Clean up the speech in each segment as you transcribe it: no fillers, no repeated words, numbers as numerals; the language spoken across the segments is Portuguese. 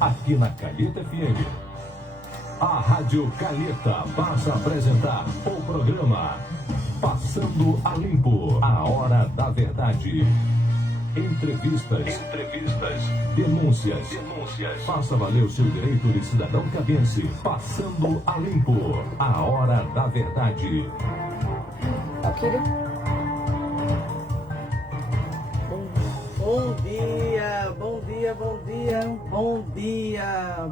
Aqui na Calheta FM. A Rádio Calheta passa a apresentar o programa Passando a Limpo, a hora da verdade. Entrevistas, denúncias. Faça valer o seu direito de cidadão cabense. Passando a Limpo, a hora da verdade.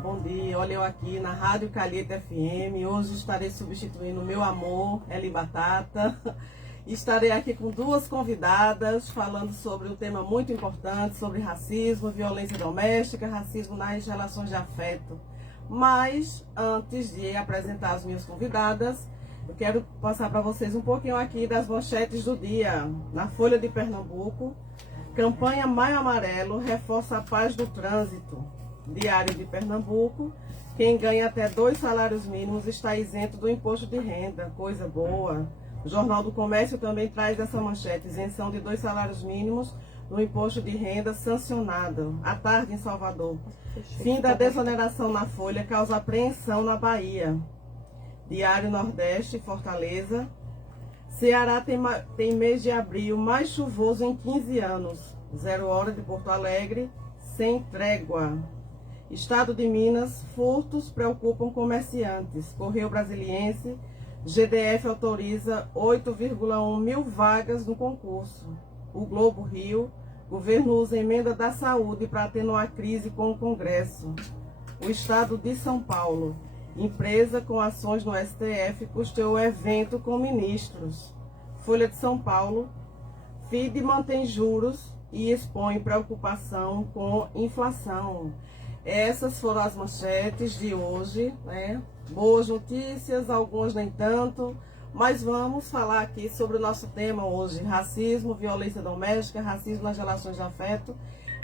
Bom dia. Olha eu aqui na Rádio Calheta FM. Hoje estarei substituindo meu amor, Eli Batata. Estarei aqui com duas convidadas falando sobre um tema muito importante, sobre racismo, violência doméstica, racismo nas relações de afeto. Mas, antes de apresentar as minhas convidadas, eu quero passar para vocês um pouquinho aqui das manchetes do dia. Na Folha de Pernambuco, campanha Maio Amarelo reforça a paz do trânsito. Diário de Pernambuco, quem ganha até 2 salários mínimos está isento do imposto de renda, coisa boa. O Jornal do Comércio também traz essa manchete, isenção de 2 salários mínimos no imposto de renda sancionado. À tarde em Salvador. Fim da desoneração na folha causa apreensão na Bahia. Diário Nordeste, Fortaleza. Ceará tem mês de abril mais chuvoso em 15 anos. 0 hora de Porto Alegre, sem trégua. Estado de Minas, furtos preocupam comerciantes. Correio Brasiliense, GDF autoriza 8,1 mil vagas no concurso. O Globo Rio, governo usa emenda da saúde para atenuar a crise com o Congresso. O Estado de São Paulo, empresa com ações no STF custeou evento com ministros. Folha de São Paulo, FIDE mantém juros e expõe preocupação com inflação. Essas foram as manchetes de hoje, né? Boas notícias, algumas nem tanto, mas vamos falar aqui sobre o nosso tema hoje, racismo, violência doméstica, racismo nas relações de afeto.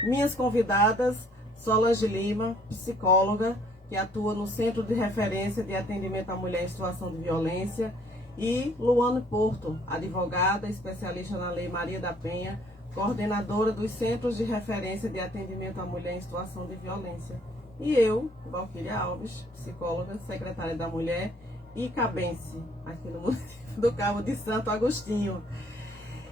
Minhas convidadas, Solange Lima, psicóloga, que atua no Centro de Referência de Atendimento à Mulher em Situação de Violência, e Luane Porto, advogada, especialista na Lei Maria da Penha, coordenadora dos Centros de Referência de Atendimento à Mulher em Situação de Violência. E eu, Valquíria Alves, psicóloga, secretária da Mulher e cabense, aqui no município do Cabo de Santo Agostinho.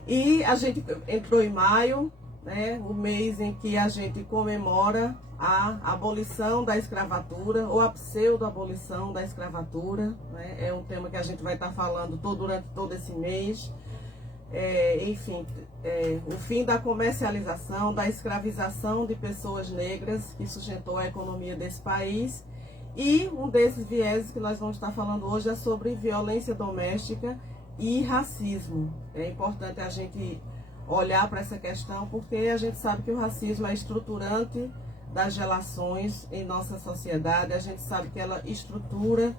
E a gente entrou em maio, né, o mês em que a gente comemora a abolição da escravatura, ou a pseudo-abolição da escravatura, né? É um tema que a gente vai estar falando durante todo esse mês. O fim da comercialização, da escravização de pessoas negras que sustentou a economia desse país. E um desses vieses que nós vamos estar falando hoje é sobre violência doméstica e racismo. É importante a gente olhar para essa questão porque a gente sabe que o racismo é estruturante das relações em nossa sociedade. A gente sabe que ela estrutura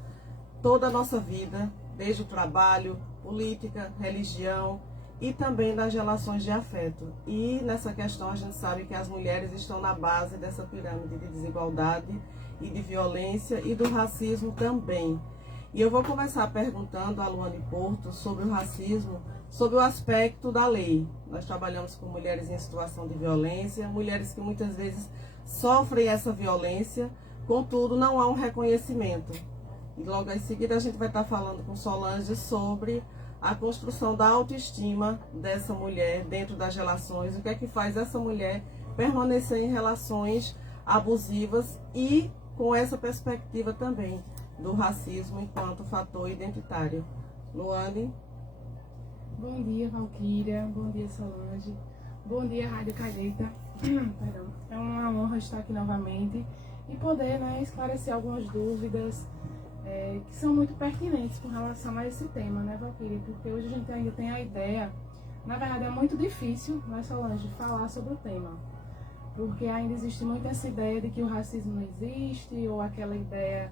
toda a nossa vida, desde o trabalho, política, religião, e também nas relações de afeto. E nessa questão a gente sabe que as mulheres estão na base dessa pirâmide de desigualdade e de violência e do racismo também. E eu vou começar perguntando a Luane Porto sobre o racismo, sobre o aspecto da lei. Nós trabalhamos com mulheres em situação de violência, mulheres que muitas vezes sofrem essa violência, contudo não há um reconhecimento. E logo em seguida a gente vai estar falando com Solange sobre a construção da autoestima dessa mulher dentro das relações, o que é que faz essa mulher permanecer em relações abusivas e com essa perspectiva também do racismo enquanto fator identitário. Luane? Bom dia, Valquíria. Bom dia, Solange. Bom dia, Rádio Calheta. Perdão. É uma honra estar aqui novamente e poder, esclarecer algumas dúvidas que são muito pertinentes com relação a esse tema, né, Valquíria? Porque hoje a gente ainda tem a ideia, na verdade é muito difícil, Solange, falar sobre o tema, porque ainda existe muito essa ideia de que o racismo não existe, ou aquela ideia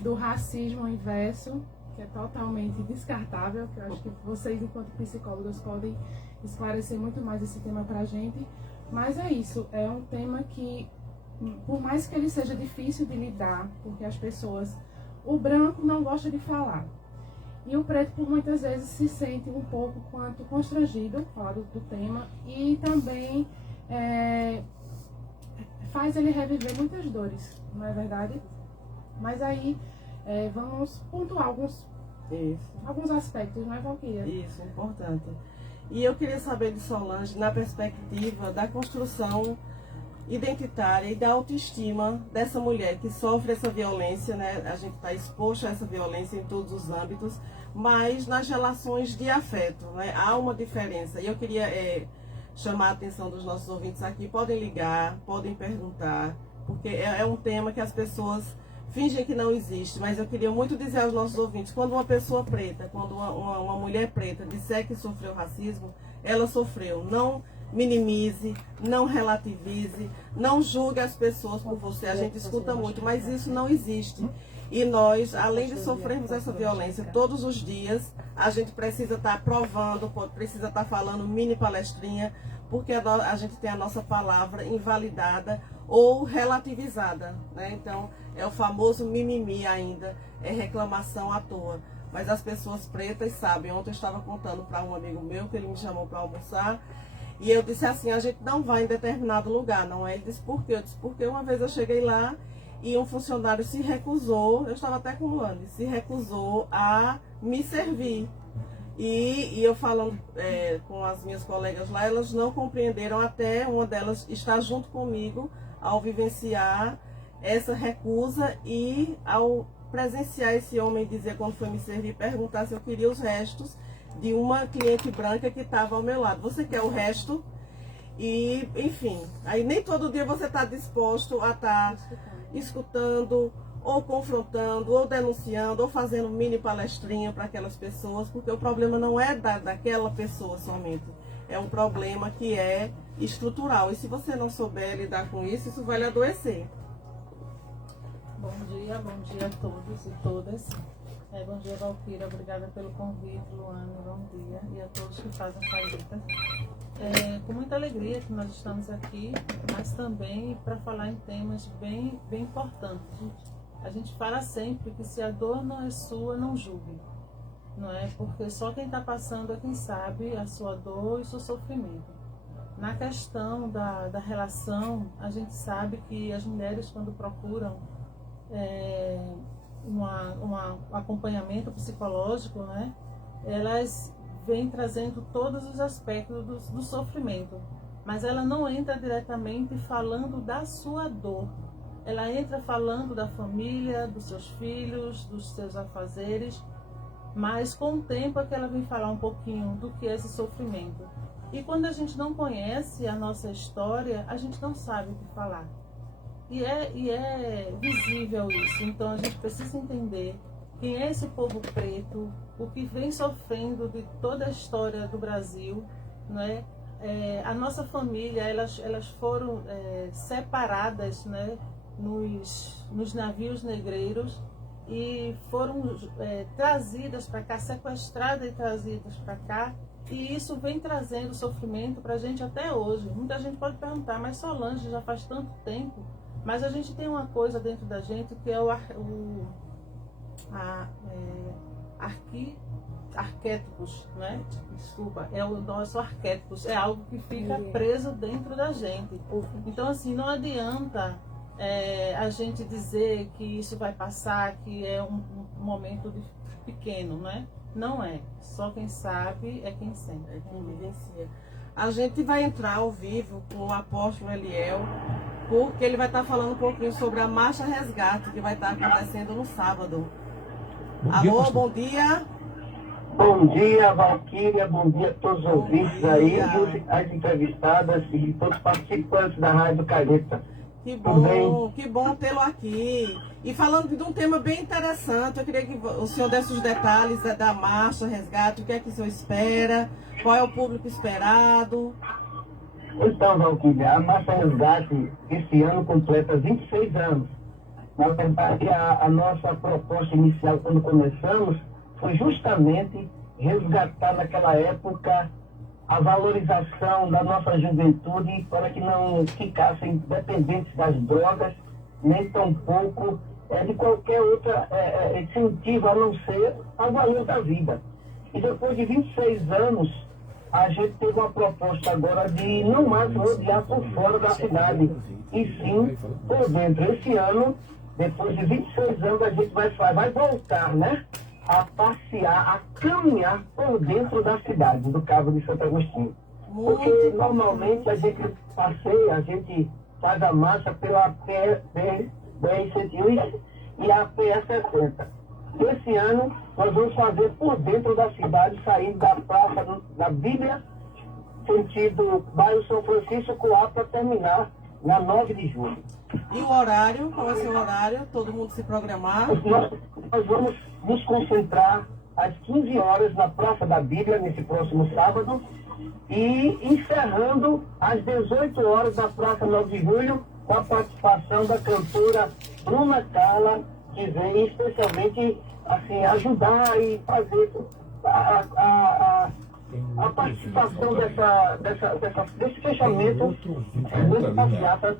do racismo inverso, que é totalmente descartável, que eu acho que vocês, enquanto psicólogas, podem esclarecer muito mais esse tema pra gente, mas é isso, é um tema que, por mais que ele seja difícil de lidar, porque as pessoas, o branco não gosta de falar, e o preto por muitas vezes se sente um pouco quanto constrangido falar do tema, e também faz ele reviver muitas dores, não é verdade? Mas aí vamos pontuar alguns aspectos, não é, Valquíria? Isso, importante. E eu queria saber de Solange, na perspectiva da construção identitária e da autoestima dessa mulher que sofre essa violência, né? A gente está exposto a essa violência em todos os âmbitos, mas nas relações de afeto, né? Há uma diferença. E eu queria chamar a atenção dos nossos ouvintes aqui. Podem ligar, podem perguntar, porque é um tema que as pessoas fingem que não existe, mas eu queria muito dizer aos nossos ouvintes, quando uma pessoa preta, quando uma mulher preta disser que sofreu racismo, ela sofreu. Não minimize, não relativize, não julgue as pessoas por você. A gente escuta muito, mas isso não existe. E nós, além de sofrermos essa violência todos os dias, a gente precisa estar provando, precisa estar falando mini palestrinha, porque a gente tem a nossa palavra invalidada ou relativizada, né? Então, é o famoso mimimi ainda, é reclamação à toa. Mas as pessoas pretas sabem. Ontem eu estava contando para um amigo meu, que ele me chamou para almoçar, e eu disse assim, a gente não vai em determinado lugar, não é? Ele disse, por quê? Eu disse, porque uma vez eu cheguei lá e um funcionário se recusou, eu estava até com o Luane, se recusou a me servir. E eu falando com as minhas colegas lá, elas não compreenderam até uma delas estar junto comigo ao vivenciar essa recusa e ao presenciar esse homem dizer quando foi me servir, perguntar se eu queria os restos de uma cliente branca que estava ao meu lado. Você quer o resto? E, enfim, aí nem todo dia você está disposto a estar escutando, ou confrontando, ou denunciando, ou fazendo mini palestrinha para aquelas pessoas, porque o problema não é daquela pessoa somente, é um problema que é estrutural. E se você não souber lidar com isso, isso vai lhe adoecer. Bom dia a todos e todas. Bom dia, Valquíria, obrigada pelo convite, Luane, bom dia, e a todos que fazem Calheta. Com muita alegria que nós estamos aqui, mas também para falar em temas bem importantes. A gente fala sempre que se a dor não é sua, não julgue, não é? Porque só quem está passando é quem sabe a sua dor e o seu sofrimento. Na questão da relação, a gente sabe que as mulheres, quando procuram um acompanhamento psicológico, né, elas vêm trazendo todos os aspectos do sofrimento, mas ela não entra diretamente falando da sua dor. Ela entra falando da família, dos seus filhos, dos seus afazeres, mas com o tempo é que ela vem falar um pouquinho do que é esse sofrimento. E quando a gente não conhece a nossa história, a gente não sabe o que falar. E é visível isso. Então a gente precisa entender quem é esse povo preto, o que vem sofrendo de toda a história do Brasil, né? A nossa família, elas foram separadas, né, nos navios negreiros e foram trazidas para cá, sequestradas e trazidas para cá. E isso vem trazendo sofrimento para a gente até hoje. Muita gente pode perguntar, mas Solange, já faz tanto tempo. Mas a gente tem uma coisa dentro da gente que é arquétipos, né? Desculpa, é o nosso arquétipos, é algo que fica preso dentro da gente. Então, assim, não adianta a gente dizer que isso vai passar, que é um momento pequeno, né? Não é. Só quem sabe é quem sente, é quem vivencia. A gente vai entrar ao vivo com o apóstolo Eliel, porque ele vai estar falando um pouquinho sobre a Marcha Resgate, que vai estar acontecendo no sábado. Alô, bom dia. Bom dia, Valquíria, bom dia a todos os ouvintes aí, as entrevistadas e todos os participantes da Rádio Calheta. Que bom tê-lo aqui. E falando de um tema bem interessante, eu queria que o senhor desse os detalhes da Marcha Resgate, o que é que o senhor espera, qual é o público esperado. Então, Valquíria, a Marcha Resgate esse ano completa 26 anos. Na verdade, a nossa proposta inicial, quando começamos, foi justamente resgatar naquela época a valorização da nossa juventude para que não ficassem dependentes das drogas, nem tampouco de qualquer outra incentivo a não ser a valor da vida. E depois de 26 anos, a gente teve uma proposta agora de não mais rodear por fora da cidade, e sim por dentro. Esse ano, depois de 26 anos, a gente vai voltar, né, a passear, a caminhar por dentro da cidade, do Cabo de Santo Agostinho. Porque normalmente a gente passeia, a gente faz a marcha pela BR-101 e a PR-60. Esse ano nós vamos fazer por dentro da cidade, saindo da Praça da Bíblia, sentido bairro São Francisco, lá para terminar na 9 de julho. E o horário? Qual vai ser o horário? Todo mundo se programar? Nós vamos nos concentrar às 15 horas na Praça da Bíblia, nesse próximo sábado, e encerrando às 18 horas na Praça 9 de Julho, com a participação da cantora Bruna Carla, que vem especialmente assim, ajudar e fazer a participação desse fechamento desse passeata,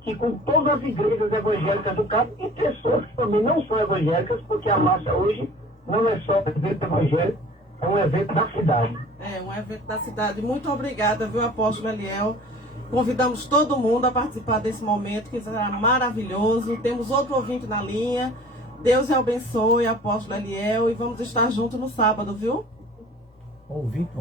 que com todas as igrejas evangélicas do Cabo e pessoas que também não são evangélicas, porque a marcha hoje não é só evento evangélico, é um evento da cidade. É, um evento da cidade. Muito obrigada, viu, apóstolo Eliel? Convidamos todo mundo a participar desse momento, que será maravilhoso. Temos outro ouvinte na linha. Deus abençoe, apóstolo Eliel, e vamos estar juntos no sábado, viu?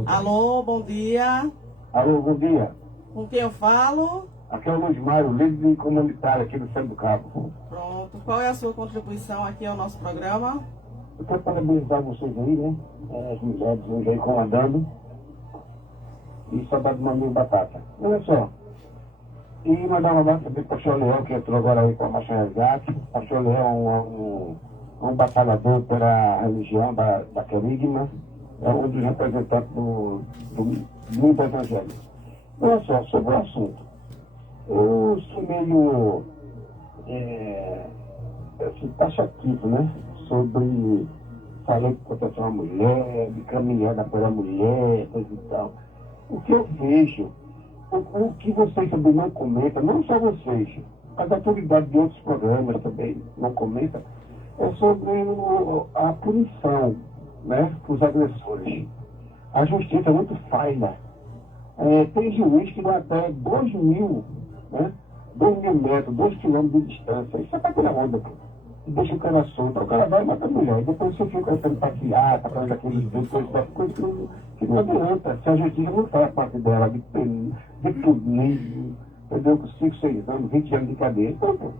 Alô, bom dia. Alô, bom dia. Com quem eu falo? Aqui é o Luiz Mário, líder comunitário aqui do Centro do Cabo. Pronto. Qual é a sua contribuição aqui ao nosso programa? Eu quero parabenizar vocês aí, né? As mulheres hoje aí comandando. E saudade do Maminho Batata. Olha só. E mandar um abraço também para o pastor Leão, que entrou agora aí com a Marcha Resgate. O pastor Leão é um batalhador pela religião da Querigma. É um dos representantes do mundo evangélico. Olha só, sobre o assunto. Eu sou meio taxativo, né? Sobre falei de proteção à mulher, de caminhada pela mulher, coisa e tal. O que eu vejo, o que vocês também não comentam, não só vocês, as autoridades de outros programas também não comentam, é sobre a punição, né, para os agressores. A justiça é muito falha. Tem juiz que dá até 2.000, né, 2.000 metros, 2 quilômetros de distância. Isso é para tirar onda, pô. E deixa o cara solto, o cara vai e mata a mulher. E depois você fica tentando passear, tá fazendo aquele coisa que não adianta. Se a justiça não faz a parte dela de punir, entendeu? Com 5, 6 anos, 20 anos de cadeia. Então,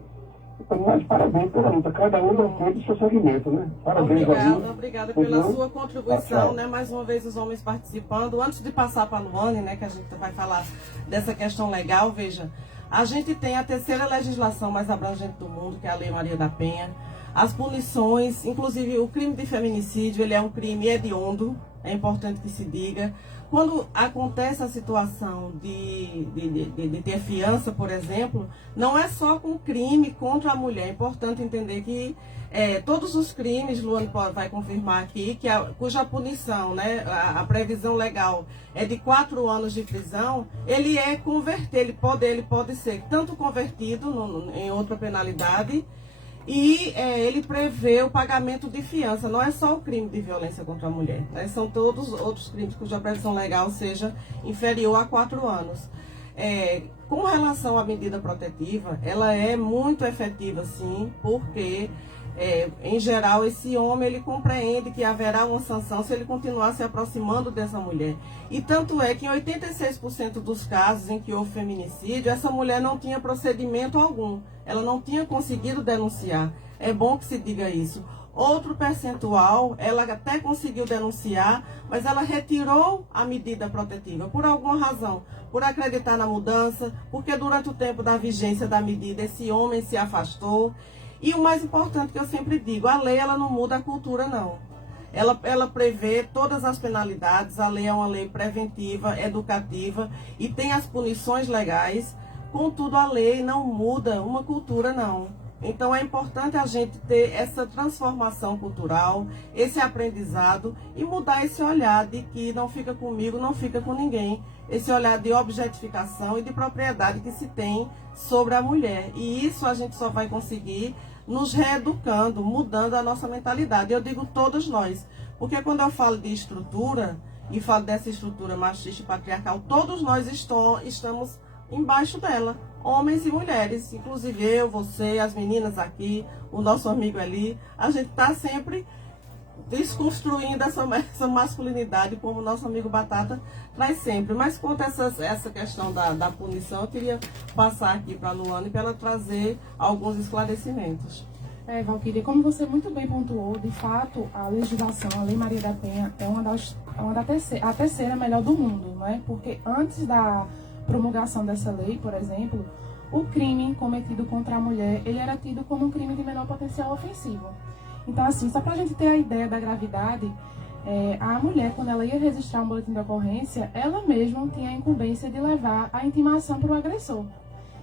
nós parabéns pela luta. Cada um defende o seu segmento, né? Parabéns, obrigada pela sua contribuição, né? Mais uma vez os homens participando. Antes de passar para a Luane, né, que a gente vai falar dessa questão legal, veja, a gente tem a terceira legislação mais abrangente do mundo, que é a Lei Maria da Penha. As punições, inclusive o crime de feminicídio, ele é um crime hediondo, é importante que se diga. Quando acontece a situação de ter fiança, por exemplo, não é só com crime contra a mulher. É importante entender que todos os crimes, Luane vai confirmar aqui, cuja punição, né, a previsão legal é de 4 anos de prisão, ele é converter, ele pode ser tanto convertido em outra penalidade, e ele prevê o pagamento de fiança. Não é só o crime de violência contra a mulher, né? São todos outros crimes cuja previsão legal seja inferior a 4 anos. Com relação à medida protetiva, ela é muito efetiva, sim, porque, em geral, esse homem ele compreende que haverá uma sanção se ele continuar se aproximando dessa mulher. E tanto é que em 86% dos casos em que houve feminicídio, essa mulher não tinha procedimento algum. Ela não tinha conseguido denunciar. É bom que se diga isso. Outro percentual, ela até conseguiu denunciar, mas ela retirou a medida protetiva por alguma razão, por acreditar na mudança, porque durante o tempo da vigência da medida esse homem se afastou. E o mais importante que eu sempre digo, a lei ela não muda a cultura, não. Ela prevê todas as penalidades, a lei é uma lei preventiva, educativa e tem as punições legais. Contudo, a lei não muda uma cultura, não. Então, é importante a gente ter essa transformação cultural, esse aprendizado e mudar esse olhar de que não fica comigo, não fica com ninguém. Esse olhar de objetificação e de propriedade que se tem sobre a mulher. E isso a gente só vai conseguir nos reeducando, mudando a nossa mentalidade. Eu digo todos nós, porque quando eu falo de estrutura, e falo dessa estrutura machista e patriarcal, todos nós estamos embaixo dela, homens e mulheres, inclusive eu, você, as meninas aqui, o nosso amigo ali, a gente está sempre desconstruindo essa masculinidade, como o nosso amigo Batata traz sempre. Mas quanto a essa questão da punição, eu queria passar aqui para a Luana para ela trazer alguns esclarecimentos. Valquíria, como você muito bem pontuou, de fato, a legislação, a Lei Maria da Penha, é a terceira melhor do mundo, não é? Porque antes da promulgação dessa lei, por exemplo, o crime cometido contra a mulher, ele era tido como um crime de menor potencial ofensivo. Então, assim, só para a gente ter a ideia da gravidade, a mulher, quando ela ia registrar um boletim de ocorrência, ela mesma tinha a incumbência de levar a intimação para o agressor.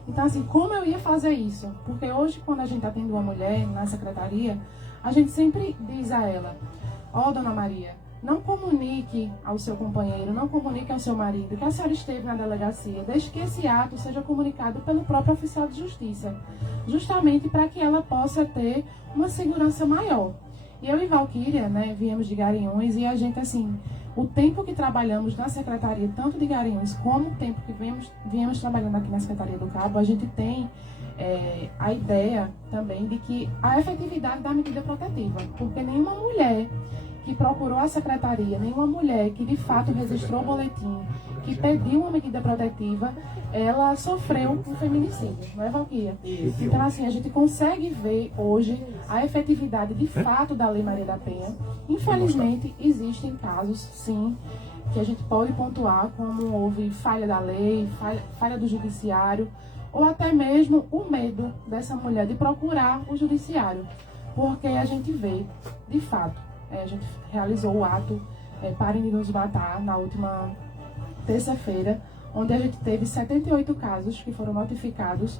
Então, assim, como eu ia fazer isso? Porque hoje, quando a gente atende uma mulher na secretaria, a gente sempre diz a ela: ó, dona Maria, não comunique ao seu companheiro, não comunique ao seu marido que a senhora esteve na delegacia, desde que esse ato seja comunicado pelo próprio oficial de justiça, justamente para que ela possa ter uma segurança maior. E eu e Valquíria, né, viemos de Garanhuns e a gente, assim, o tempo que trabalhamos na secretaria, tanto de Garanhuns como o tempo que viemos trabalhando aqui na Secretaria do Cabo, a gente tem a ideia também de que a efetividade da medida protetiva, porque nenhuma mulher que procurou a secretaria, nenhuma mulher que de fato registrou o boletim, que pediu uma medida protetiva, ela sofreu um feminicídio, não é, Valquíria? Isso. Então, assim, a gente consegue ver hoje a efetividade de fato da Lei Maria da Penha. Infelizmente, existem casos, sim, que a gente pode pontuar, como houve falha da lei, falha do judiciário, ou até mesmo o medo dessa mulher de procurar o judiciário, porque a gente vê, de fato, a gente realizou o ato Parem de Nos Matar na última terça-feira, onde a gente teve 78 casos que foram notificados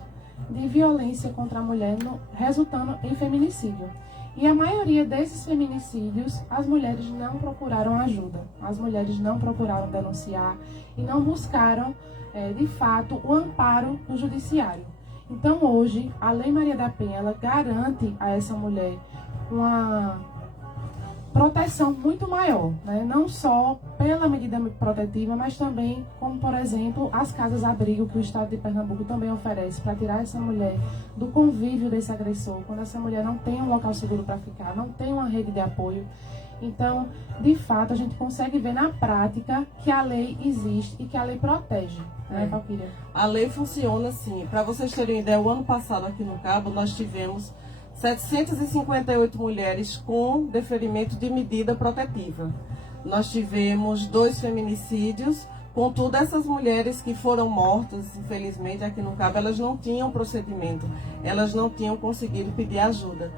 de violência contra a mulher, resultando em feminicídio. E a maioria desses feminicídios, as mulheres não procuraram ajuda, as mulheres não procuraram denunciar e não buscaram, de fato, o amparo do judiciário. Então, hoje, a Lei Maria da Penha, ela garante a essa mulher uma proteção muito maior, né? Não só pela medida protetiva, mas também como, por exemplo, as casas-abrigo que o Estado de Pernambuco também oferece para tirar essa mulher do convívio desse agressor, quando essa mulher não tem um local seguro para ficar, não tem uma rede de apoio. Então, de fato, a gente consegue ver na prática que a lei existe e que a lei protege, né, Valquíria? A lei funciona assim. Para vocês terem ideia, o ano passado aqui no Cabo nós tivemos 758 mulheres com deferimento de medida protetiva. Nós tivemos 2 feminicídios, contudo essas mulheres que foram mortas, infelizmente aqui no Cabo, elas não tinham procedimento, elas não tinham conseguido pedir ajuda.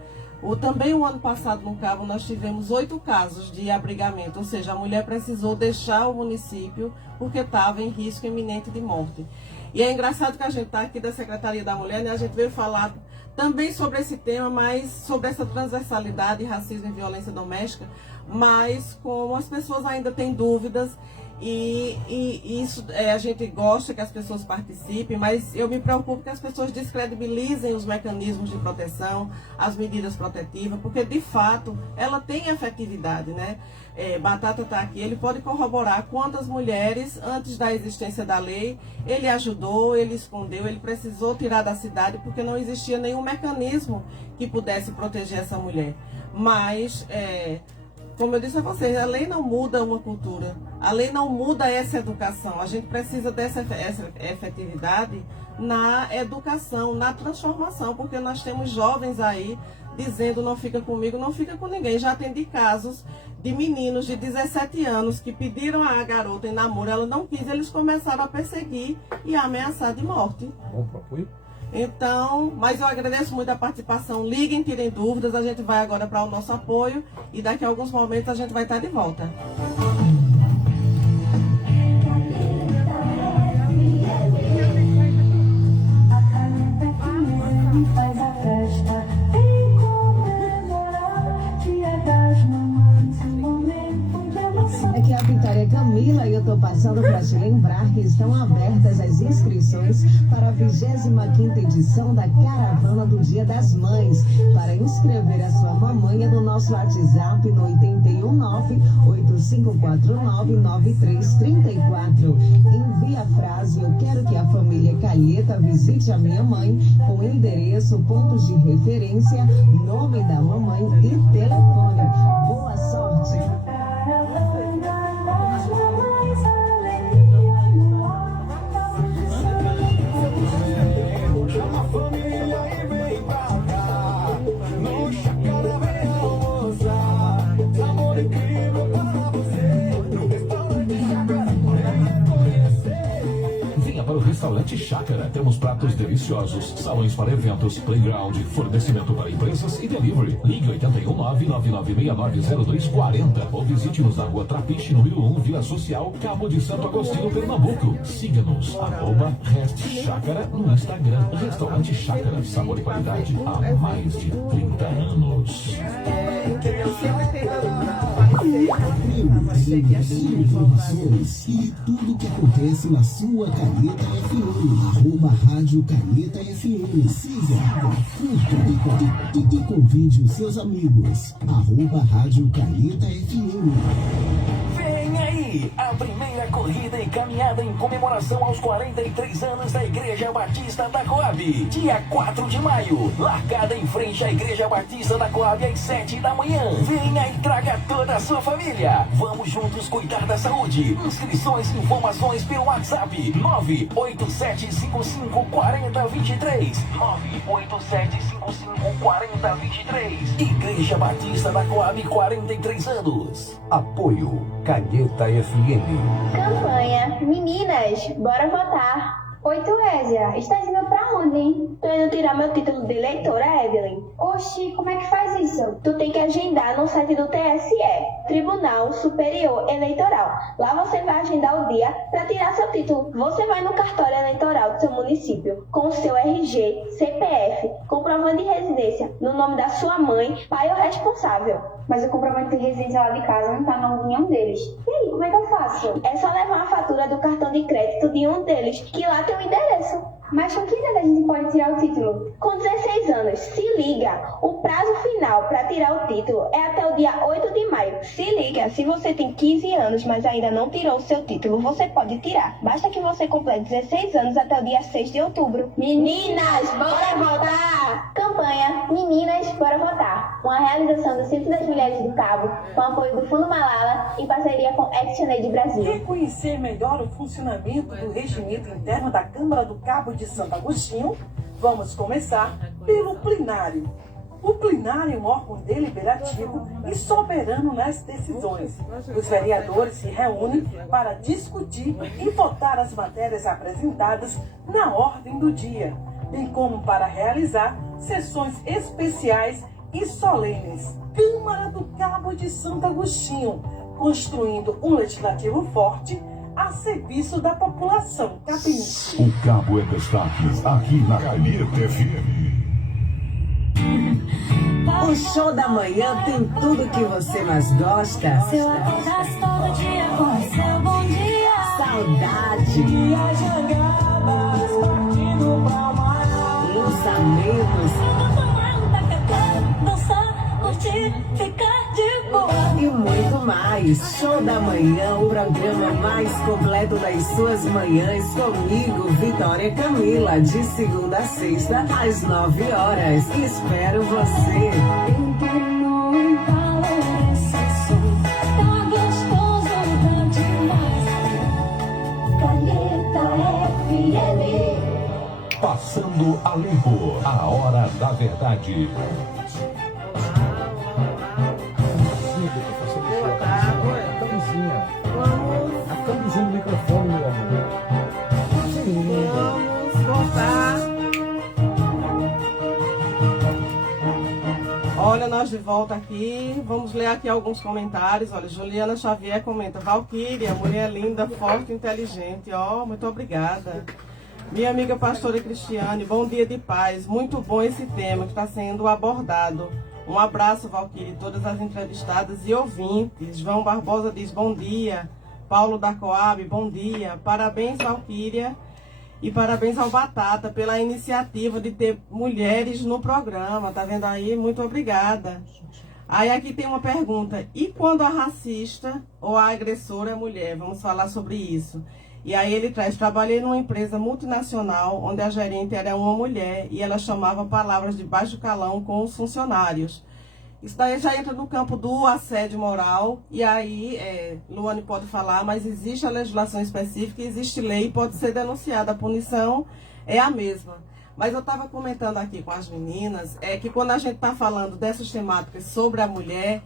Também o ano passado no Cabo nós tivemos 8 casos de abrigamento, ou seja, a mulher precisou deixar o município porque estava em risco iminente de morte. E é engraçado que a gente está aqui da Secretaria da Mulher, né? A gente veio falar também sobre esse tema, mas sobre essa transversalidade, racismo e violência doméstica, mas como as pessoas ainda têm dúvidas e isso a gente gosta que as pessoas participem, mas eu me preocupo que as pessoas descredibilizem os mecanismos de proteção, as medidas protetivas, porque de fato ela tem efetividade, né? Batata está aqui, ele pode corroborar quantas mulheres, antes da existência da lei, ele ajudou, ele escondeu, ele precisou tirar da cidade porque não existia nenhum mecanismo que pudesse proteger essa mulher. Mas, como eu disse a vocês, a lei não muda uma cultura, a lei não muda essa educação, a gente precisa dessa efetividade na educação, na transformação, porque nós temos jovens aí dizendo não fica comigo, não fica com ninguém. Já atendi casos de meninos de 17 anos que pediram a garota em namoro, ela não quis, eles começaram a perseguir e a ameaçar de morte. Bom pro apoio. Então, mas eu agradeço muito a participação, liguem, tirem dúvidas, a gente vai agora para o nosso apoio e daqui a alguns momentos a gente vai estar de volta. Aqui é a Vitória Camila e eu estou passando Passando para te lembrar que estão abertas as inscrições para a 25ª edição da Caravana do Dia das Mães. Para inscrever a sua mamanha no nosso WhatsApp no 819-8549-9334. Envie a frase "Eu quero que a família Calheta visite a minha mãe" com endereço, pontos de referência, nome da mamãe e telefone. Boa sorte! Para o restaurante Chácara, temos pratos deliciosos, salões para eventos, playground, fornecimento para empresas e delivery. Ligue 819-9969-0240 ou visite-nos na rua Trapiche, número 1, Vila Social, Cabo de Santo Agostinho, Pernambuco. Siga-nos, @RestChácara no Instagram. Restaurante Chácara, sabor e qualidade há mais de 30 anos. Informações e tudo que acontece na sua Calheta FM, @Rádio Calheta FM. Siga, curta e convide os seus amigos, @Rádio Calheta FM. Vem aí, a primeira corrida e caminhada em comemoração aos 43 anos da Igreja Batista da Coab. Dia 4 de maio, largada em frente à Igreja Batista da Coab às 7 da manhã. Venha e traga toda a sua família. Vamos juntos cuidar da saúde. Inscrições e informações pelo WhatsApp 987554023. 987554023. Igreja Batista da Coab, 43 anos. Apoio Calheta FM. Campanha Meninas, bora votar. Oi, Tuésia, estás indo pra onde, hein? Tô indo tirar meu título de eleitora, Evelyn. Oxi, como é que faz isso? Tu tem que agendar no site do TSE, Tribunal Superior Eleitoral. Lá você vai agendar o dia pra tirar seu título. Você vai no cartório eleitoral do seu município com o seu RG, CPF, comprovante de residência no nome da sua mãe, pai ou responsável. Mas o comprovante de residência lá de casa não tá no nome de nenhum deles. E aí, como é que eu faço? É só levar a fatura do cartão de crédito de um deles, que lá tem o endereço. Mas com que idade a gente pode tirar o título? Com 16 anos. Se liga, o prazo final para tirar o título é até o dia 8 de maio. Se liga, se você tem 15 anos, mas ainda não tirou o seu título, você pode tirar. Basta que você complete 16 anos até o dia 6 de outubro. Meninas, bora votar! Campanha Meninas, bora votar. Uma realização do Círculo das Mulheres do Cabo, com apoio do Fundo Malala, em parceria com ActionAid Brasil. Quer conhecer melhor o funcionamento do regimento interno da Câmara do Cabo de Santo Agostinho? Vamos começar pelo plenário. O plenário é um órgão deliberativo e soberano nas decisões. Os vereadores se reúnem para discutir e votar as matérias apresentadas na ordem do dia, bem como para realizar sessões especiais e solenes. Câmara do Cabo de Santo Agostinho, construindo um legislativo forte a serviço da população capense. O Cabo é destaque aqui na Calheta FM. O show da manhã tem tudo que você mais gosta. Seu acordasse todo dia com o seu bom dia. Saudade. E as jangadas partindo pra mar. Lançamentos. Tomar um tacacá, dançar, curtir, ficar de boa. E muito mais. Show da manhã, o programa mais completo das suas manhãs. Comigo, Vitória Camila, de segunda a sexta, às 9 horas. Espero você. Passando a limpo, a hora da verdade. A camisinha do microfone, meu amor. Vamos voltar. Olha, nós de volta aqui. Vamos ler aqui alguns comentários. Olha, Juliana Xavier comenta: Valquíria, mulher linda, forte, inteligente. Ó, muito obrigada. Minha amiga pastora Cristiane, bom dia de paz. Muito bom esse tema que está sendo abordado. Um abraço, Valquíria, todas as entrevistadas e ouvintes. João Barbosa diz: bom dia. Paulo da Coab, bom dia. Parabéns, Valquíria, e parabéns ao Batata pela iniciativa de ter mulheres no programa. Tá vendo aí? Muito obrigada. Aí aqui tem uma pergunta. E quando a racista ou a agressora é mulher? Vamos falar sobre isso. E aí ele traz: trabalhei numa empresa multinacional onde a gerente era uma mulher e ela chamava palavras de baixo calão com os funcionários. Isso daí já entra no campo do assédio moral. E aí, Luane pode falar, mas existe a legislação específica, existe lei, pode ser denunciada. A punição é a mesma. Mas eu estava comentando aqui com as meninas, que quando a gente está falando dessas temáticas sobre a mulher,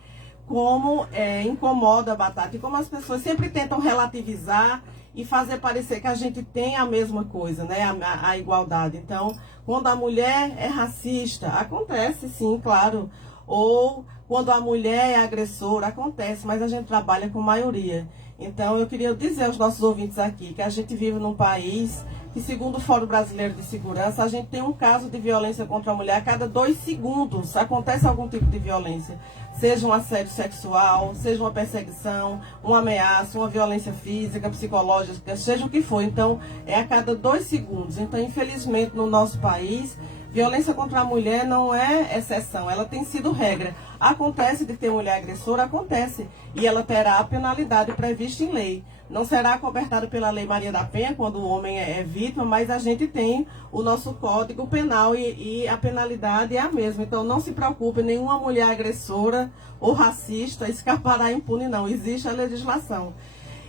como incomoda a Batata e como as pessoas sempre tentam relativizar e fazer parecer que a gente tem a mesma coisa, né? A igualdade. Então, quando a mulher é racista, acontece sim, claro. Ou quando a mulher é agressora, acontece, mas a gente trabalha com maioria. Então, eu queria dizer aos nossos ouvintes aqui que a gente vive num país que, segundo o Fórum Brasileiro de Segurança, a gente tem um caso de violência contra a mulher a cada 2 segundos. Acontece algum tipo de violência, seja um assédio sexual, seja uma perseguição, uma ameaça, uma violência física, psicológica, seja o que for. Então, é a cada 2 segundos. Então, infelizmente, no nosso país, violência contra a mulher não é exceção, ela tem sido regra. Acontece de ter mulher agressora, acontece, e ela terá a penalidade prevista em lei. Não será cobertada pela Lei Maria da Penha quando o homem é vítima, mas a gente tem o nosso Código Penal e a penalidade é a mesma. Então não se preocupe, nenhuma mulher agressora ou racista escapará impune não, existe a legislação.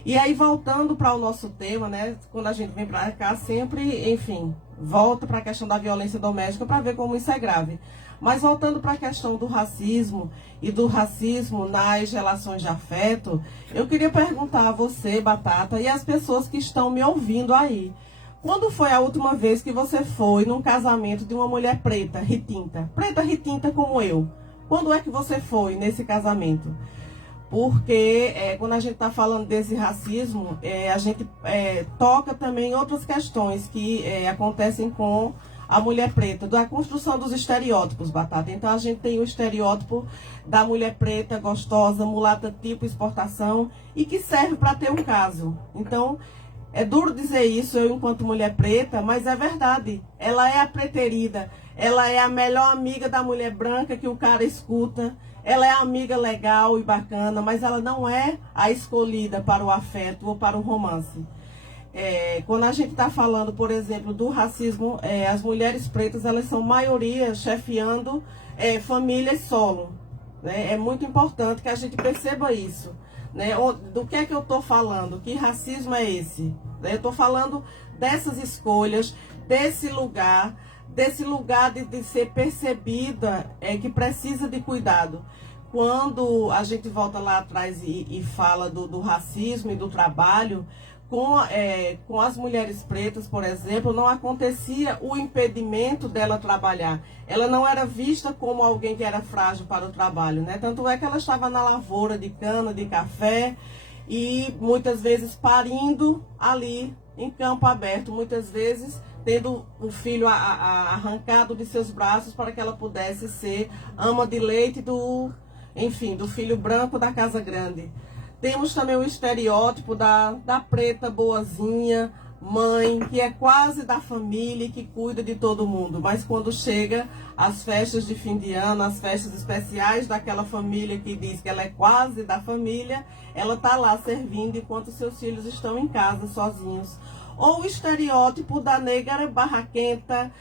E aí, voltando para o nosso tema, né, quando a gente vem para cá, sempre, enfim, volta para a questão da violência doméstica para ver como isso é grave. Mas voltando para a questão do racismo e do racismo nas relações de afeto, eu queria perguntar a você, Batata, e as pessoas que estão me ouvindo aí. Quando foi a última vez que você foi num casamento de uma mulher preta, retinta como eu? Quando é que você foi nesse casamento? Porque quando a gente está falando desse racismo, a gente toca também em outras questões que acontecem com a mulher preta, da construção dos estereótipos, Batata. Então a gente tem o estereótipo da mulher preta, gostosa, mulata tipo exportação, e que serve para ter um caso. Então, é duro dizer isso, eu enquanto mulher preta, mas é verdade. Ela é a preterida, ela é a melhor amiga da mulher branca que o cara escuta, ela é a amiga legal e bacana, mas ela não é a escolhida para o afeto ou para o romance. Quando a gente está falando, por exemplo, do racismo, as mulheres pretas, elas são maioria chefiando famílias solo. Né? É muito importante que a gente perceba isso. Né? Do que é que eu estou falando? Que racismo é esse? Eu estou falando dessas escolhas, desse lugar de ser percebida, que precisa de cuidado. Quando a gente volta lá atrás e fala do racismo e do trabalho, com as mulheres pretas, por exemplo, não acontecia o impedimento dela trabalhar. Ela não era vista como alguém que era frágil para o trabalho, né? Tanto é que ela estava na lavoura de cana, de café, e muitas vezes parindo ali em campo aberto, muitas vezes tendo o filho arrancado de seus braços para que ela pudesse ser ama de leite do filho branco da casa grande. Temos também o estereótipo da preta boazinha, mãe, que é quase da família e que cuida de todo mundo. Mas quando chega às festas de fim de ano, as festas especiais daquela família que diz que ela é quase da família, ela está lá servindo enquanto seus filhos estão em casa sozinhos. Ou o estereótipo da negra barraquenta,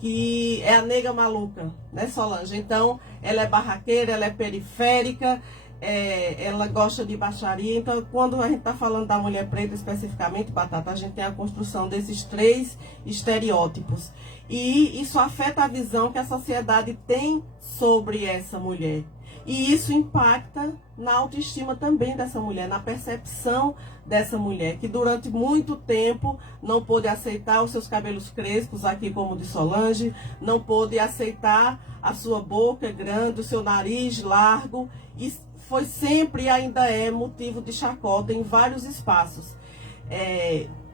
que é a nega maluca, né, Solange? Então, ela é barraqueira, ela é periférica, ela gosta de baixaria. Então, quando a gente está falando da mulher preta especificamente, Batata, a gente tem a construção desses 3 estereótipos. E isso afeta a visão que a sociedade tem sobre essa mulher. E isso impacta na autoestima também dessa mulher, na percepção dessa mulher, que durante muito tempo não pôde aceitar os seus cabelos crespos, aqui como o de Solange, não pôde aceitar a sua boca grande, o seu nariz largo, e foi sempre e ainda é motivo de chacota em vários espaços.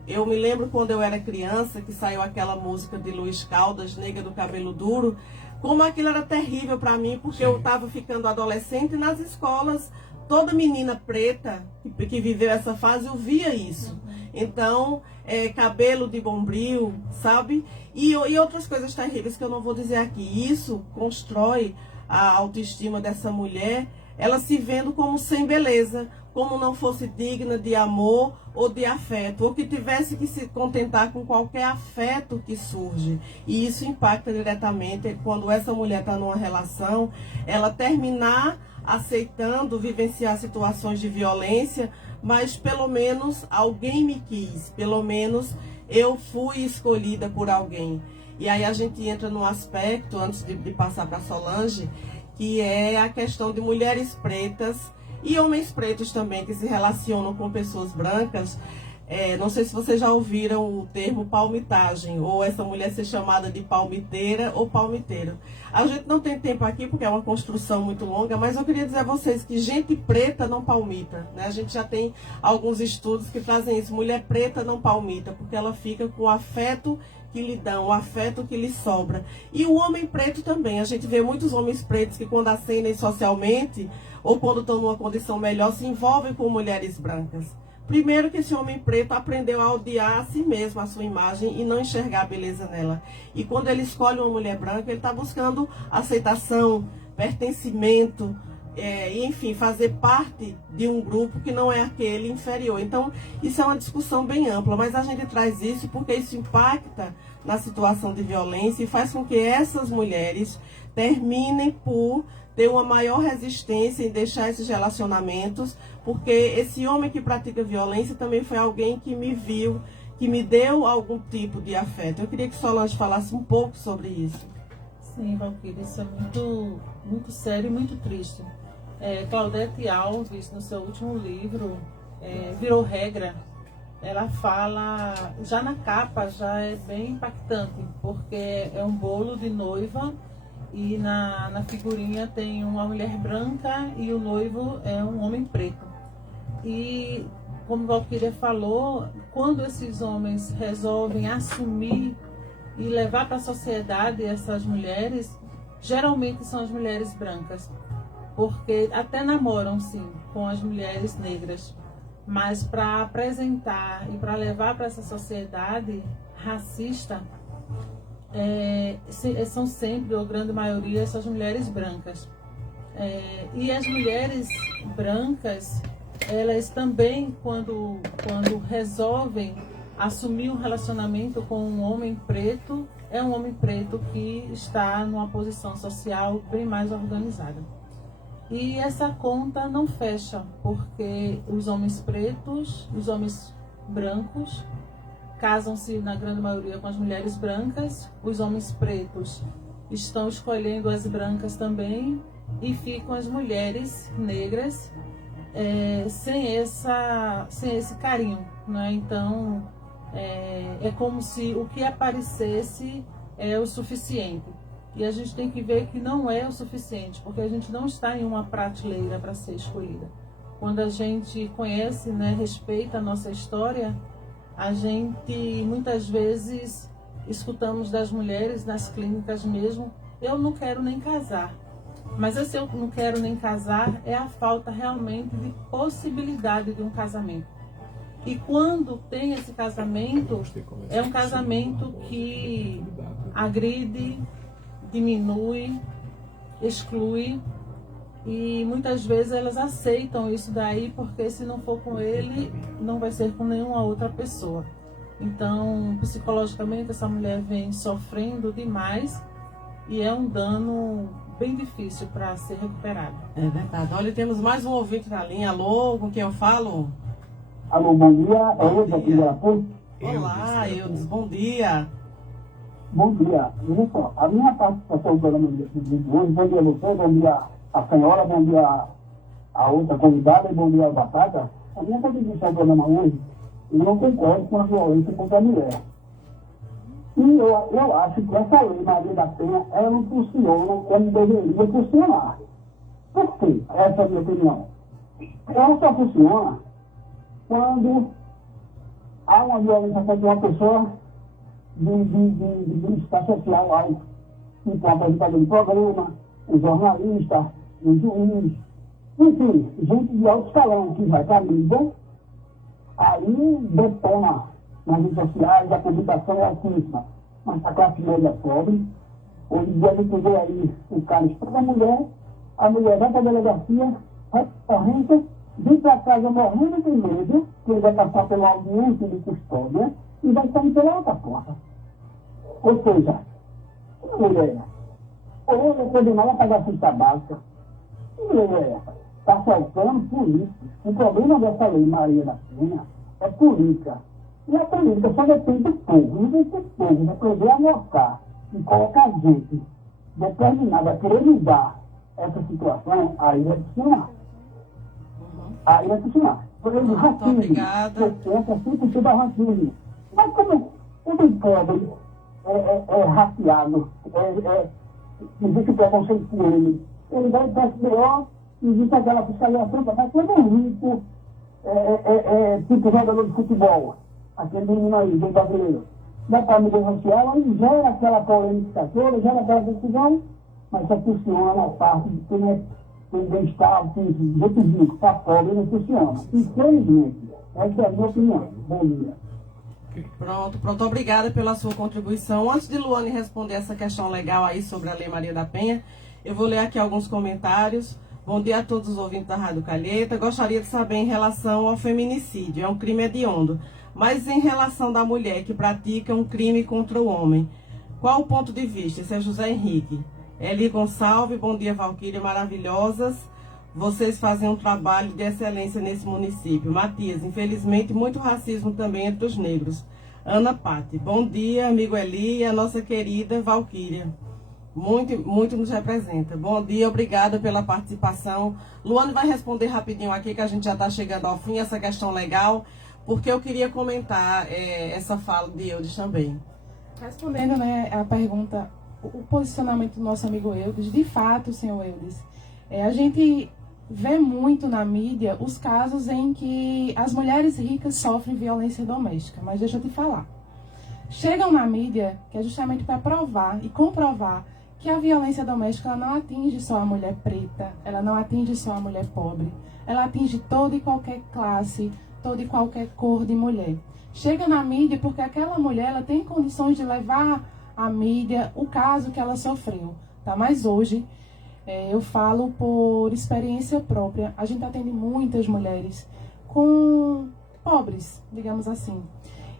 Eu me lembro quando eu era criança, que saiu aquela música de Luiz Caldas, Nega do Cabelo Duro, como aquilo era terrível para mim, porque eu estava ficando adolescente e nas escolas toda menina preta que viveu essa fase, eu via isso. Então, cabelo de bombril, sabe? E outras coisas terríveis que eu não vou dizer aqui. Isso constrói a autoestima dessa mulher, ela se vendo como sem beleza, como não fosse digna de amor ou de afeto, ou que tivesse que se contentar com qualquer afeto que surge. E isso impacta diretamente quando essa mulher está numa relação, ela terminar aceitando vivenciar situações de violência, mas pelo menos alguém me quis, pelo menos eu fui escolhida por alguém. E aí a gente entra num aspecto, antes de passar para Solange, que é a questão de mulheres pretas e homens pretos também, que se relacionam com pessoas brancas. Não sei se vocês já ouviram o termo palmitagem, ou essa mulher ser chamada de palmiteira ou palmiteiro. A gente não tem tempo aqui, porque é uma construção muito longa, mas eu queria dizer a vocês que gente preta não palmita, né? A gente já tem alguns estudos que trazem isso. Mulher preta não palmita, porque ela fica com o afeto que lhe dão, o afeto que lhe sobra. E o homem preto também. A gente vê muitos homens pretos que, quando ascendem socialmente, ou quando estão numa condição melhor, se envolvem com mulheres brancas. Primeiro que esse homem preto aprendeu a odiar a si mesmo, a sua imagem, e não enxergar a beleza nela. E quando ele escolhe uma mulher branca, ele está buscando aceitação, pertencimento, e enfim, fazer parte de um grupo que não é aquele inferior. Então, isso é uma discussão bem ampla, mas a gente traz isso porque isso impacta na situação de violência e faz com que essas mulheres terminem por ter uma maior resistência em deixar esses relacionamentos, porque esse homem que pratica violência também foi alguém que me viu, que me deu algum tipo de afeto. Eu queria que Solange falasse um pouco sobre isso. Sim, Valquíria, isso é muito, muito sério e muito triste. Claudete Alves, no seu último livro, Virou Regra, ela fala, já na capa, já é bem impactante, porque é um bolo de noiva e na figurinha tem uma mulher branca e o noivo é um homem preto. E, como Valquíria falou, quando esses homens resolvem assumir e levar para a sociedade essas mulheres, geralmente são as mulheres brancas, porque até namoram, sim, com as mulheres negras, mas para apresentar e para levar para essa sociedade racista, são sempre, ou grande maioria, essas mulheres brancas. E as mulheres brancas, elas também, quando resolvem assumir um relacionamento com um homem preto, é um homem preto que está numa posição social bem mais organizada. E essa conta não fecha, porque os homens pretos, os homens brancos, casam-se na grande maioria com as mulheres brancas, os homens pretos estão escolhendo as brancas também, e ficam as mulheres negras sem esse carinho, né? Então, é como se o que aparecesse é o suficiente. E a gente tem que ver que não é o suficiente, porque a gente não está em uma prateleira para ser escolhida. Quando a gente conhece, né, respeita a nossa história, a gente muitas vezes escutamos das mulheres nas clínicas mesmo: eu não quero nem casar. Mas esse eu não quero nem casar é a falta realmente de possibilidade de um casamento. E quando tem esse casamento, é um casamento que agride, diminui, exclui, e muitas vezes elas aceitam isso daí, porque se não for com ele, não vai ser com nenhuma outra pessoa. Então, psicologicamente, essa mulher vem sofrendo demais e é um dano bem difícil para ser recuperado. É verdade. Olha, temos mais um ouvinte na linha. Alô, com quem eu falo? Alô, bom dia. Eudes aqui de Arapuru. Olá, Eudes, bom dia. Bom dia. Então, a minha participação no programa de hoje, bom dia a você, bom dia a senhora, bom dia a outra convidada e bom dia a Batata. A minha contribuição no programa hoje, eu não concordo com a violência contra a mulher. E eu acho que essa lei Maria da Penha, ela não funciona como deveria funcionar. Por quê? Essa é a minha opinião. Ela só funciona quando há uma violência contra uma pessoa de estar social alto. Então, o apresentador de programa, o jornalista, o juiz. Enfim, gente de alto escalão que vai para a mídia, aí detona nas redes sociais, a publicação é altíssima. Mas a classe média pobre, hoje em dia a gente vê aí o cara expõe a mulher vai para a delegacia, vai para a ocorrência, vem para casa morrendo de medo, que ele vai passar pela audiência de custódia e vai sair pela outra porta. Ou seja, a mulher, ou é condenada a pagar cesta básica, a mulher está faltando política. O problema dessa lei Maria da Penha é política. E a política só depende do povo. E se o povo resolver alocar e colocar gente determinada a querer mudar essa situação, aí vai funcionar. Aí vai funcionar. Por exemplo, racismo. Obrigada. 100% é racismo. Mas como o pobre é raciado, existe preconceito com ele vai para o SBO, existe aquela fiscalização, mas quando é rico, tipo jogador de futebol, aquele menino aí, bem brasileiro, vai para a mídia social, aí gera aquela polêmica toda, gera aquela decisão, mas só funciona a parte de quem tem bem-estar, que gente rico, está pobre, não funciona. Infelizmente, essa é a minha opinião. Bom dia. Pronto, obrigada pela sua contribuição. Antes de Luane responder essa questão legal aí sobre a Lei Maria da Penha, eu vou ler aqui alguns comentários. Bom dia a todos os ouvintes da Rádio Calheta. Gostaria de saber em relação ao feminicídio, é um crime hediondo, mas em relação da mulher que pratica um crime contra o homem, qual o ponto de vista? Esse é José Henrique. Eli Gonçalves, bom dia Valquíria, maravilhosas. Vocês fazem um trabalho de excelência nesse município. Matias, infelizmente, muito racismo também entre os negros. Ana Patti, bom dia, amigo Eli e a nossa querida Valquíria. Muito nos representa. Bom dia, obrigada pela participação. Luane vai responder rapidinho aqui, que a gente já está chegando ao fim, essa questão legal, porque eu queria comentar essa fala de Eudes também. Respondendo, né, a pergunta, o posicionamento do nosso amigo Eudes, de fato, senhor Eudes, a gente vê muito na mídia os casos em que as mulheres ricas sofrem violência doméstica, mas deixa eu te falar. Chegam na mídia que é justamente para provar e comprovar que a violência doméstica ela não atinge só a mulher preta, ela não atinge só a mulher pobre, ela atinge toda e qualquer classe, toda e qualquer cor de mulher. Chega na mídia porque aquela mulher ela tem condições de levar à mídia o caso que ela sofreu, tá? Mas hoje, eu falo por experiência própria, a gente atende muitas mulheres pobres, digamos assim,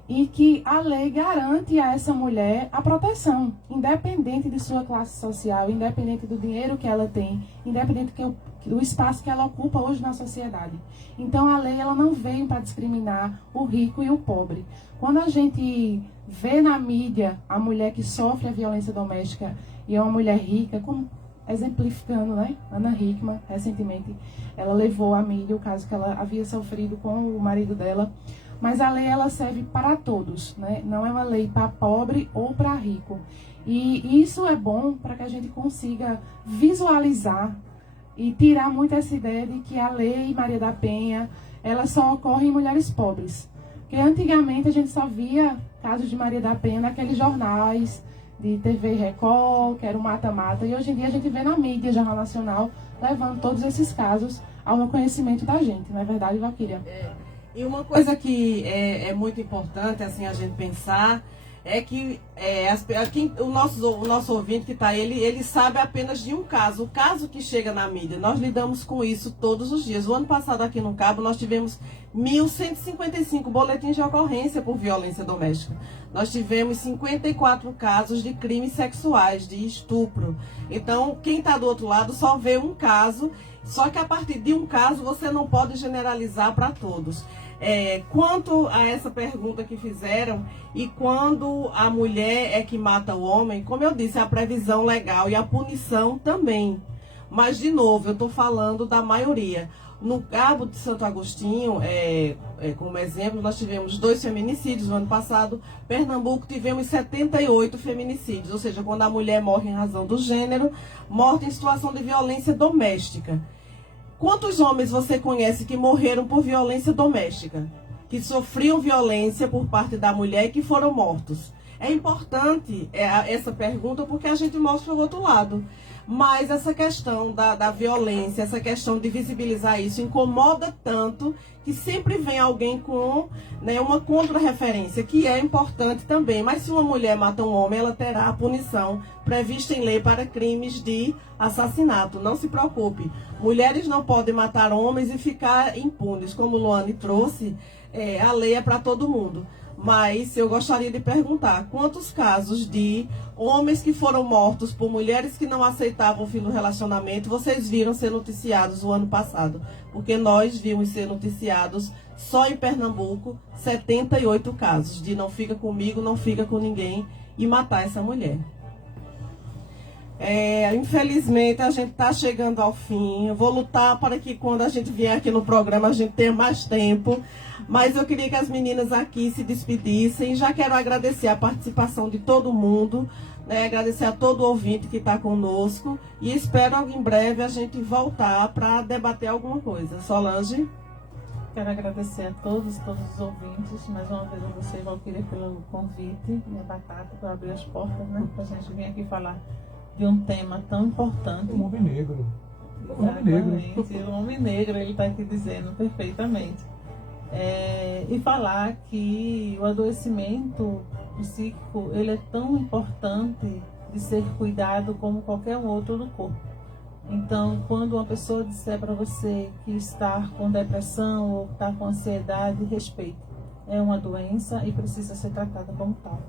e que a lei garante a essa mulher a proteção, independente de sua classe social, independente do dinheiro que ela tem, independente do espaço que ela ocupa hoje na sociedade. Então a lei ela não veio para discriminar o rico e o pobre. Quando a gente vê na mídia a mulher que sofre a violência doméstica e é uma mulher rica, como exemplificando, né? Ana Hickman, recentemente, ela levou à mídia o caso que ela havia sofrido com o marido dela. Mas a lei ela serve para todos, né? Não é uma lei para pobre ou para rico. E isso é bom para que a gente consiga visualizar e tirar muito essa ideia de que a Lei Maria da Penha ela só ocorre em mulheres pobres. Porque antigamente a gente só via casos de Maria da Penha naqueles jornais de TV Record, que era o mata-mata, e hoje em dia a gente vê na mídia, Jornal Nacional, levando todos esses casos ao conhecimento da gente, não é verdade, Valquíria? E uma coisa que é muito importante assim, a gente pensar é que o nosso ouvinte que está aí, ele sabe apenas de um caso, o caso que chega na mídia. Nós lidamos com isso todos os dias. O ano passado aqui no Cabo nós tivemos 1.155 boletins de ocorrência por violência doméstica. Nós tivemos 54 casos de crimes sexuais, de estupro. Então, quem está do outro lado só vê um caso, só que a partir de um caso você não pode generalizar para todos. Quanto a essa pergunta que fizeram, e quando a mulher é que mata o homem, como eu disse, a previsão legal e a punição também. Mas, de novo, eu estou falando da maioria. No Cabo de Santo Agostinho, como exemplo, nós tivemos 2 feminicídios no ano passado. Pernambuco tivemos 78 feminicídios, ou seja, quando a mulher morre em razão do gênero, morte em situação de violência doméstica. Quantos homens você conhece que morreram por violência doméstica? Que sofriam violência por parte da mulher e que foram mortos? É importante essa pergunta porque a gente mostra o outro lado. Mas essa questão da violência, essa questão de visibilizar isso incomoda tanto que sempre vem alguém com, né, uma contra-referência, que é importante também. Mas se uma mulher mata um homem, ela terá a punição prevista em lei para crimes de assassinato. Não se preocupe. Mulheres não podem matar homens e ficar impunes. Como Luane trouxe, a lei é para todo mundo. Mas eu gostaria de perguntar, quantos casos de homens que foram mortos por mulheres que não aceitavam o fim do relacionamento, vocês viram ser noticiados o ano passado? Porque nós vimos ser noticiados só em Pernambuco 78 casos de não fica comigo, não fica com ninguém e matar essa mulher. Infelizmente a gente está chegando ao fim. Eu vou lutar para que quando a gente vier aqui no programa a gente tenha mais tempo. Mas eu queria que as meninas aqui se despedissem. Já quero agradecer a participação de todo mundo, né? Agradecer a todo ouvinte que está conosco. E espero em breve a gente voltar para debater alguma coisa. Solange? Quero agradecer a todos os ouvintes, mais uma vez a você, Valquíria, pelo convite, e a Batata por abrir as portas, né? Para a gente vir aqui falar de um tema tão importante. O homem negro. O homem negro, ele está aqui dizendo perfeitamente. E falar que o adoecimento psíquico, ele é tão importante de ser cuidado como qualquer outro do corpo. Então, quando uma pessoa disser para você que está com depressão ou está com ansiedade, respeite. É uma doença e precisa ser tratada como tal.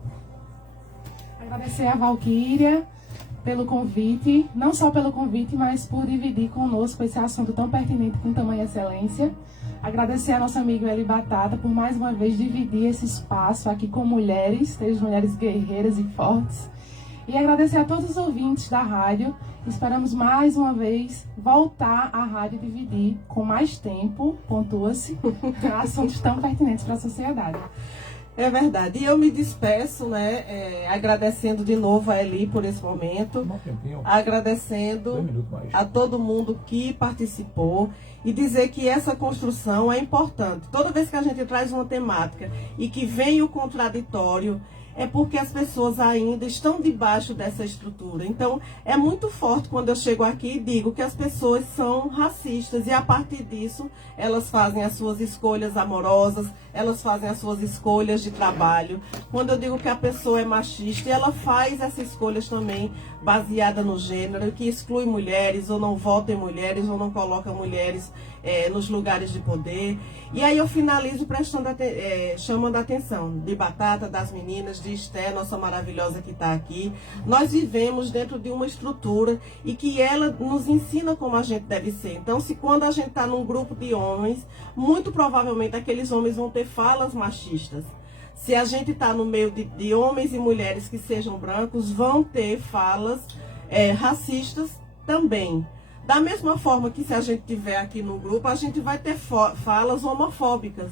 Agradecer a Valquíria pelo convite, não só pelo convite, mas por dividir conosco esse assunto tão pertinente com tamanha excelência. Agradecer a nossa amiga Eli Batata por mais uma vez dividir esse espaço aqui com mulheres, três mulheres guerreiras e fortes. E agradecer a todos os ouvintes da rádio. Esperamos mais uma vez voltar à rádio dividir com mais tempo, pontua-se, assuntos tão pertinentes para a sociedade. É verdade. E eu me despeço, né, agradecendo de novo a Eli por esse momento, agradecendo a todo mundo que participou e dizer que essa construção é importante. Toda vez que a gente traz uma temática e que vem o contraditório, é porque as pessoas ainda estão debaixo dessa estrutura. Então, é muito forte quando eu chego aqui e digo que as pessoas são racistas e, a partir disso, elas fazem as suas escolhas amorosas, elas fazem as suas escolhas de trabalho. Quando eu digo que a pessoa é machista, ela faz essas escolhas também baseada no gênero, que exclui mulheres, ou não vota em mulheres, ou não coloca mulheres nos lugares de poder. E aí eu finalizo chamando a atenção de Batata, das meninas, de Esté, nossa maravilhosa que está aqui. Nós vivemos dentro de uma estrutura e que ela nos ensina como a gente deve ser. Então, se quando a gente está num grupo de homens, muito provavelmente aqueles homens vão ter falas machistas. Se a gente está no meio de homens e mulheres que sejam brancos, vão ter falas racistas também. Da mesma forma que se a gente tiver aqui no grupo, a gente vai ter falas homofóbicas.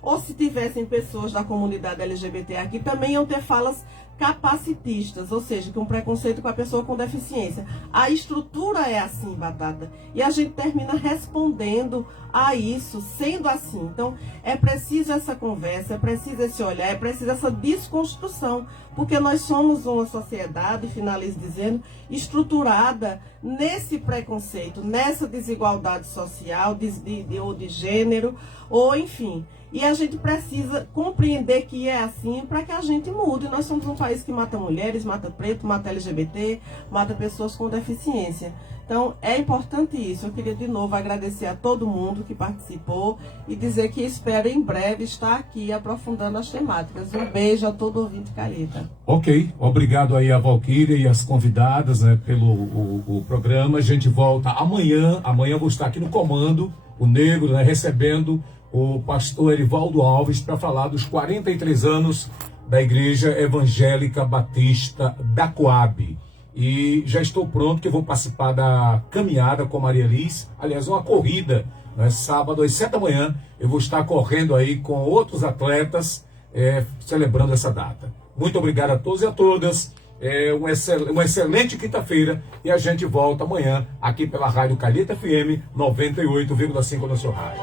Ou se tivessem pessoas da comunidade LGBT aqui, também iam ter falas capacitistas, ou seja, com preconceito com a pessoa com deficiência. A estrutura é assim, Batata, e a gente termina respondendo a isso, sendo assim. Então, é preciso essa conversa, é preciso esse olhar, é preciso essa desconstrução, porque nós somos uma sociedade, finalizo dizendo, estruturada nesse preconceito, nessa desigualdade social, ou de gênero, ou enfim. E a gente precisa compreender que é assim para que a gente mude. Nós somos um país que mata mulheres, mata preto, mata LGBT, mata pessoas com deficiência. Então, é importante isso. Eu queria de novo agradecer a todo mundo que participou e dizer que espero em breve estar aqui aprofundando as temáticas. Um beijo a todo ouvinte Calheta. Ok, obrigado aí a Valquíria e as convidadas, né, pelo o programa. A gente volta amanhã. Amanhã eu vou estar aqui no comando, o Negro, né, recebendo o pastor Erivaldo Alves para falar dos 43 anos da Igreja Evangélica Batista da Coab. E já estou pronto que eu vou participar da caminhada com a Maria Liz, aliás, uma corrida, né, sábado às 7 da manhã, eu vou estar correndo aí com outros atletas, celebrando essa data. Muito obrigado a todos e a todas, uma excelente quinta-feira, e a gente volta amanhã aqui pela Rádio Calheta FM 98,5 no seu rádio.